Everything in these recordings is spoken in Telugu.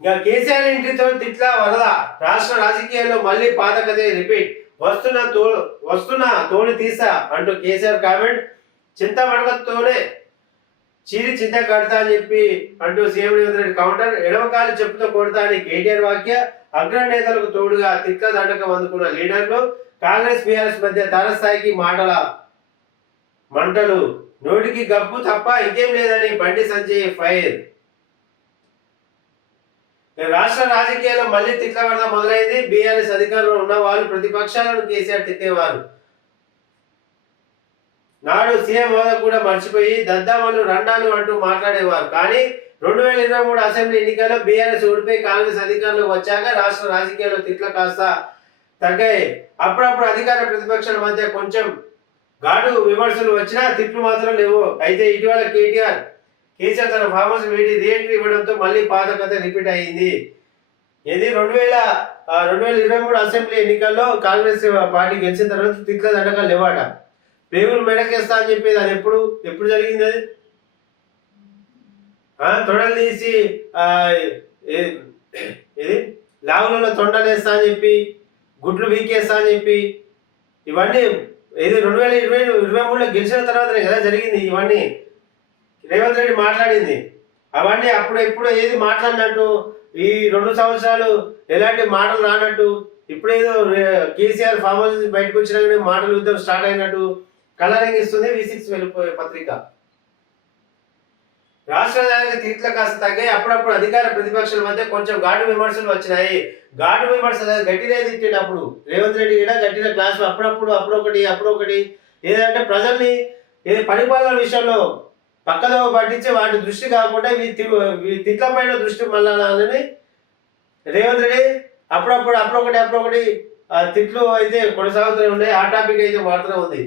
ఇంకా కేసీఆర్ ఇంటితో తిట్ల వరద? రాష్ట్ర రాజకీయాల్లో మళ్ళీ పాత కథే రిపీట్. వస్తున్న తో వస్తున్న తోడు తీసా అంటూ కేసీఆర్ కామెంట్. చింతమడకతోనే చీరి చింత కడతా అని చెప్పి అంటూ సీఎం రేవంత్ రెడ్డి కౌంటర్. ఎడమకాలు చెప్పుతో కొడతా అని కేటీఆర్ వాక్య. అగ్ర నేతలకు తోడుగా తిట్ల దండకం అందుకున్న లీడర్లు. కాంగ్రెస్ బీఆర్ఎస్ మధ్య తరస్థాయికి మాటల మంటలు. నోటికి గబ్బు తప్ప ఇంకేం లేదని బండి సంజయ్ ఫైర్. రాష్ట్ర రాజకీయాల్లో మళ్ళీ తిట్ల వరద మొదలైంది. బీఆర్ఎస్ అధికారంలో ఉన్న వాళ్ళు ప్రతిపక్షాలను కేసీఆర్ తిట్టేవారు. నాడు సీఎం హోదా కూడా మర్చిపోయి దద్దామలు రండాలు అంటూ మాట్లాడేవారు. కానీ రెండు వేల ఇరవై మూడు అసెంబ్లీ ఎన్నికల్లో బీఆర్ఎస్ ఓడిపోయి కాంగ్రెస్ అధికారంలోకి వచ్చాక రాష్ట్ర రాజకీయాల్లో తిట్ల కాస్త తగ్గాయి. అప్పుడప్పుడు అధికార ప్రతిపక్షాల మధ్య కొంచెం ఘాటు విమర్శలు వచ్చినా తిట్లు మాత్రం లేవు. అయితే ఇటీవల కేటీఆర్ కేసీఆర్ తన ఫామ్ వీడి రీఎంట్రీ ఇవ్వడంతో మళ్ళీ పాత కథ రిపీట్ అయ్యింది ఇది రెండు వేల రెండు వేల ఇరవై మూడు అసెంబ్లీ ఎన్నికల్లో కాంగ్రెస్ పార్టీ గెలిచిన తర్వాత తిట్ల దండకాలు లేవాట. పేగులు మెడకేస్తా అని చెప్పేది అది ఎప్పుడు? ఎప్పుడు జరిగింది అది? తొడలు తీసి ఇది లావులలో తొండలేస్తా అని చెప్పి గుడ్లు వీకేస్తా అని చెప్పి ఇవన్నీ ఇది రెండు వేల ఇరవై ఇరవై మూడులో గెలిచిన తర్వాతనే కదా జరిగింది ఇవన్నీ. రేవంత్ రెడ్డి మాట్లాడింది. అవన్నీ అప్పుడు ఎప్పుడు ఏది మాట్లాడినట్టు ఈ రెండు సంవత్సరాలు ఎలాంటి మాటలు రానట్టు ఇప్పుడేదో కేసీఆర్ ఫామ్ హౌస్ బయటకు వచ్చినా కానీ యుద్ధం స్టార్ట్ అయినట్టు కలరింగ్ ఇస్తుంది వి సిక్స్ వెళ్ళిపోయే పత్రిక. రాష్ట్ర నాయక కాస్త తగ్గాయి. అప్పుడప్పుడు అధికార ప్రతిపక్షాల మధ్య కొంచెం ఘాటు విమర్శలు వచ్చినాయి. ఘాటు విమర్శలు గట్టినే తిట్టినప్పుడు రేవంత్ రెడ్డి కూడా గట్టిన క్లాస్ అప్పుడప్పుడు అప్పుడొకటి అప్పుడొకటి. ఏదంటే ప్రజల్ని ఏ పరిపాలన విషయంలో పక్కదో పట్టించి వాటి దృష్టి కాకుండా వీ తి- తిట్ల పైన దృష్టి మళ్ళాలని రేవంత్ రెడ్డి అప్పుడప్పుడు అప్పుడొకటి అప్పుడొకటి తిట్లు అయితే కొనసాగుతూనే ఉన్నాయి. ఆ టాపిక్ అయితే మాత్రమే ఉంది.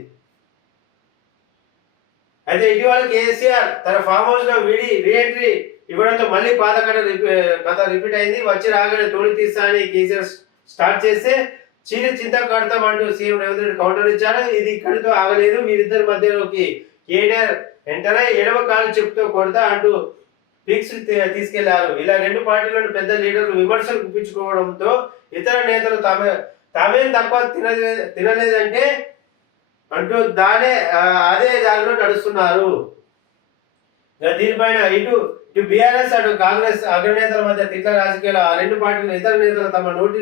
అయితే ఇటీవల కేసీఆర్ తన ఫామ్ హౌస్లో వీడి రీఎంట్రీ ఇవ్వడంతో మళ్ళీ పాత కథ కథ రిపీట్ అయింది. వచ్చి రాగానే తోడి తీస్తా అని కేసీఆర్ స్టార్ట్ చేస్తే చీని చింత కడతాం అంటూ సీఎం రేవంత్ రెడ్డి కౌంటర్ ఇచ్చారు ఇది ఇక్కడితో ఆగలేదు. వీరిద్దరి మధ్యలోకి కేటీఆర్ వెంటనే ఎడమ కాలు చెప్పుతో కొడతా అంటూ ఫిక్స్ తీసుకెళ్ళారు. ఇలా రెండు పార్టీలను పెద్ద లీడర్లు విమర్శలు గుప్పించుకోవడంతో ఇతర నేతలు తమే తామేం తక్కువ తినలే తినలేదంటే అంటూ దానే అదే దారిలో నడుస్తున్నారు. దీనిపైన ఇటు ఇటు బీఆర్ఎస్ అటు కాంగ్రెస్ అగ్రనేతల మధ్య తిట్ల రాజకీయాలు ఆ రెండు పార్టీలు ఇతర నేతలు తమ నోటి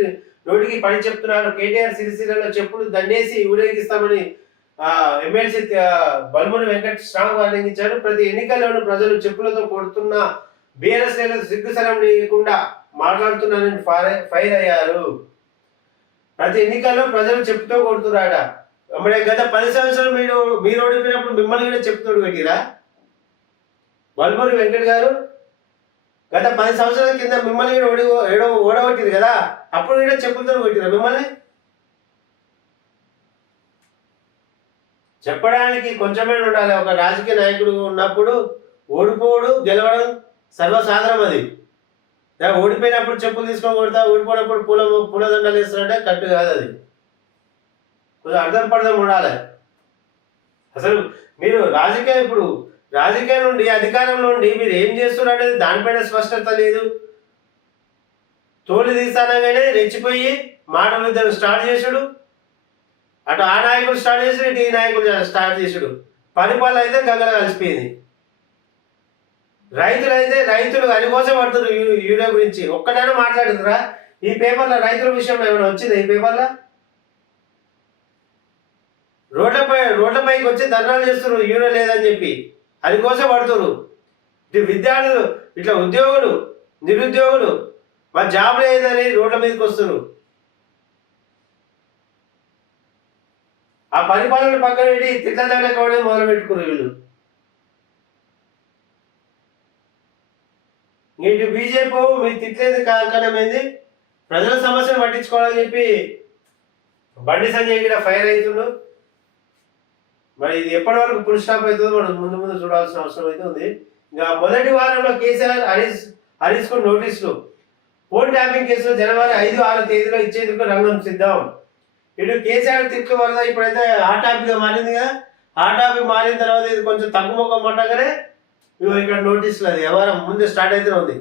నోటికి పని చెప్తున్నారు. కేటీఆర్ సిరిసిల్లలో చెప్పులు దండేసి ఊరేగిస్తామని ఎమ్మెల్సీ ఆ, బల్ముని వెంకట్ స్ట్రాంగ్ వార్నింగ్ ఇచ్చారు ప్రతి ఎన్నికల్లోనూ ప్రజలు చెప్పులతో కొడుతున్న బీఆర్ఎస్ నేతలు సిగ్గుసరం లేకుండా మాట్లాడుతున్నారని ఫైర్ ఫైర్ అయ్యారు. ప్రతి ఎన్నికల్లో ప్రజలు చెప్పుతో కొడుతున్నారట. మరి గత పది సంవత్సరాలు మీరు మీరు ఓడిపోయినప్పుడు మిమ్మల్ని కూడా చెప్తోడు పెట్టిరా బల్మూరి వెంకట్ గారు గత పది సంవత్సరాల కింద మిమ్మల్ని కూడా ఓడి ఏడో ఓడగొట్టింది కదా. అప్పుడు కూడా చెప్పులతో కొట్టిరా మిమ్మల్ని? చెప్పడానికి కొంచెమే ఉండాలి. ఒక రాజకీయ నాయకుడు ఉన్నప్పుడు ఓడిపోడు గెలవడం సర్వసాధారణం అది. ఓడిపోయినప్పుడు చెప్పులు తీసుకొని కొడతా ఓడిపోయినప్పుడు పూల పూలదండలు వేస్తారంటే కరెక్ట్ కాదు అది. కొంచెం అర్థం పడదం ఉండాలి. అసలు మీరు రాజకీయ ఇప్పుడు రాజకీయం నుండి అధికారం నుండి మీరు ఏం చేస్తున్నారు అనేది దానిపైన స్పష్టత లేదు. తోలు తీస్తానగానే రెచ్చిపోయి మాట యుద్ధం స్టార్ట్ చేసుడు అటు ఆ నాయకుడు స్టార్ట్ చేసాడు ఇటు ఈ నాయకుడు స్టార్ట్ చేసాడు. పని పనులు అయితే గంగలో కలిసిపోయింది. రైతులు అయితే రైతులు అనికోసం పడుతున్నారు యూ- యూరియా గురించి. ఒక్కటైనా మాట్లాడుతురా ఈ పేపర్లో రైతుల విషయంలో ఏమైనా వచ్చింది ఈ పేపర్లో? రోడ్లపై రోడ్లపైకి వచ్చి ధర్నాలు చేస్తున్నారు యూరియా లేదని చెప్పి. అది కోసం పడుతున్నారు. ఇటు విద్యార్థులు ఇట్లా ఉద్యోగులు నిరుద్యోగులు మా జాబ్ లేదని రోడ్ల మీదకి వస్తున్నారు. ఆ పరిపాలన పక్కన పెట్టి తిట్లదానే కావడం మొదలు పెట్టుకున్నారు వీళ్ళు ఇటు బీజేపీ మీ తిట్లేదు కారణమైంది ప్రజల సమస్యను పట్టించుకోవాలని చెప్పి బండి సంజయ్ కూడా ఫైర్ అవుతుండు. మరి ఇది ఎప్పటి వరకు ఫుల్ స్టాప్ అవుతుందో మనం ముందు ముందు చూడాల్సిన అవసరం అయితే ఉంది. ఇంకా మొదటి వారంలో కేసీఆర్ హరీష్ హరీష్కు నోటీసులు ఫోన్ ట్యాపింగ్ కేసులో జనవరి ఐదు ఆరు తేదీలో ఇచ్చేందుకు రంగం సిద్ధం. ఇటు కేసీఆర్ తిట్లు వరద ఇప్పుడైతే ఆ టాపిక్ మారింది కదా. ఆ టాపిక్ మారిన తర్వాత ఇది కొంచెం తగ్గుముఖం పట్టగానే ఇగో ఇక్కడ నోటీసులు అది. వ్యవహారం ముందే స్టార్ట్ అయితే ఉంది.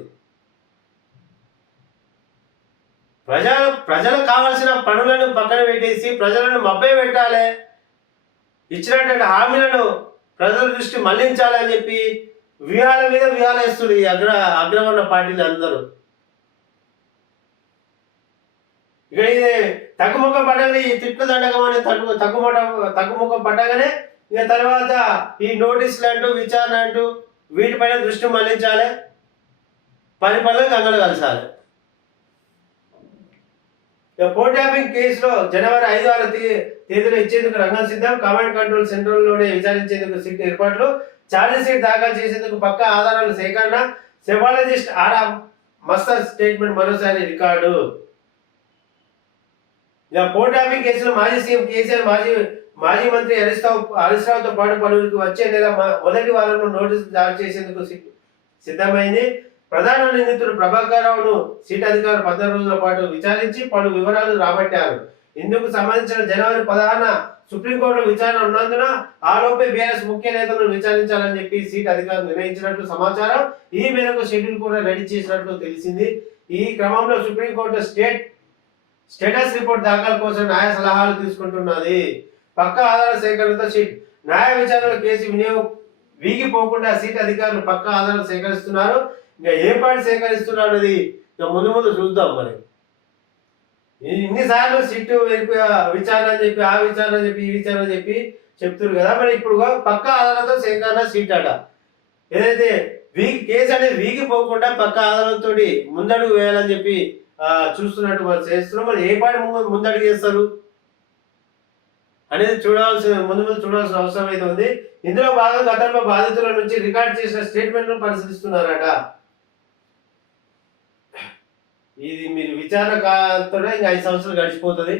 ప్రజల ప్రజలకు కావాల్సిన పనులను పక్కన పెట్టేసి ప్రజలను మబ్బే పెట్టాలి. ఇచ్చినటువంటి హామీలను ప్రజల దృష్టి మళ్ళించాలని చెప్పి వ్యూహాల మీద వ్యూహాలు వేస్తున్నారు ఈ అగ్ర అగ్రవర్ణ పార్టీలు అందరూ. ఇక ఇది తగ్గుముఖం పడగానే ఈ తిట్లు దండకం అనే తగ్గు తగ్గుముఖ తగ్గుముఖం పడ్డగానే ఇక తర్వాత ఈ నోటీసులు అంటూ విచారణ అంటూ వీటిపైన దృష్టి మళ్ళించాలి. పని పనులు గంగలు కలిసాలి. ఇక ఫోన్ ట్యాపింగ్ కేసులో జనవరి ఐదు ఆరు తేదీన ఇచ్చేందుకు రంగం సిద్ధం. కమాండ్ కంట్రోల్ సెంటర్లోనే విచారించేందుకు సిట్ ఏర్పాట్లు. ఛార్జ్ షీట్ దాఖలు చేసేందుకు పక్క ఆధారాలు సేకరణ. సెఫాలజిస్ట్ ఆరా మస్తర్ స్టేట్మెంట్ మరోసారి రికార్డు. ఇలా ఫోన్ కేసులో మాజీ సీఎం కేసీఆర్ మాజీ మాజీ మంత్రి హరీష్ రావు హరీష్ రావుతో పాటు పలువురికి వచ్చే నెల మొదటి వారంలో నోటీసు జారీ చేసేందుకు సి- సిద్ధమైంది. ప్రధాన నిందితుడు ప్రభాకర్ రావును సీట్ అధికారులు పద్నాలుగు రోజుల పాటు విచారించి పలు వివరాలు రాబట్టారు. ఇందుకు సంబంధించిన జనవరి పదహారున సుప్రీంకోర్టులో విచారణ ఉన్నందున ఆరోపీ బీఆర్ఎస్ ముఖ్య నేతలను విచారించాలని చెప్పి సీట్ అధికారులు నిర్ణయించినట్లు సమాచారం. ఈ మేరకు షెడ్యూల్ కూడా రెడీ చేసినట్లు తెలిసింది. ఈ క్రమంలో సుప్రీంకోర్టు స్టేట్ స్టేటస్ రిపోర్ట్ దాఖలు కోసం న్యాయ సలహాలు తీసుకుంటున్నది. పక్క ఆధార సేకరణతో షీట్. న్యాయ విచారణ కేసు వినియోగం వీగిపోకుండా సీట్ అధికారులు పక్క ఆధారాలు సేకరిస్తున్నారు. ఇంకా ఏ పాయింట్ సేకరిస్తున్నారు అనేది ఇంకా ముందు ముందు చూద్దాం మరి. ఇన్నిసార్లు సిట్ విచారణ అని చెప్పి ఆ విచారణ అని చెప్పి ఈ విచారణ అని చెప్పి చెప్తున్నారు కదా. మరి ఇప్పుడు పక్క ఆధారంతో సేకరణ సీట్ అట. ఏదైతే వీక్ కేసు అనేది వీగిపోకుండా పక్క ఆధారంతో ముందడుగు వేయాలని చెప్పి చూస్తున్నట్టు మరి చేస్తున్నారు. మరి ఏ పార్టీ ముందు ముందడుగు చేస్తారు అనేది చూడాల్సిన ముందు ముందు చూడాల్సిన అవసరం అయితే ఉంది. ఇందులో భాగంగా గతంలో బాధితుల నుంచి రికార్డ్ చేసిన స్టేట్మెంట్ను పరిశీలిస్తున్నారట. ఇది మీరు విచారణ కాతోనే ఇంకా ఐదు సంవత్సరాలు గడిచిపోతుంది.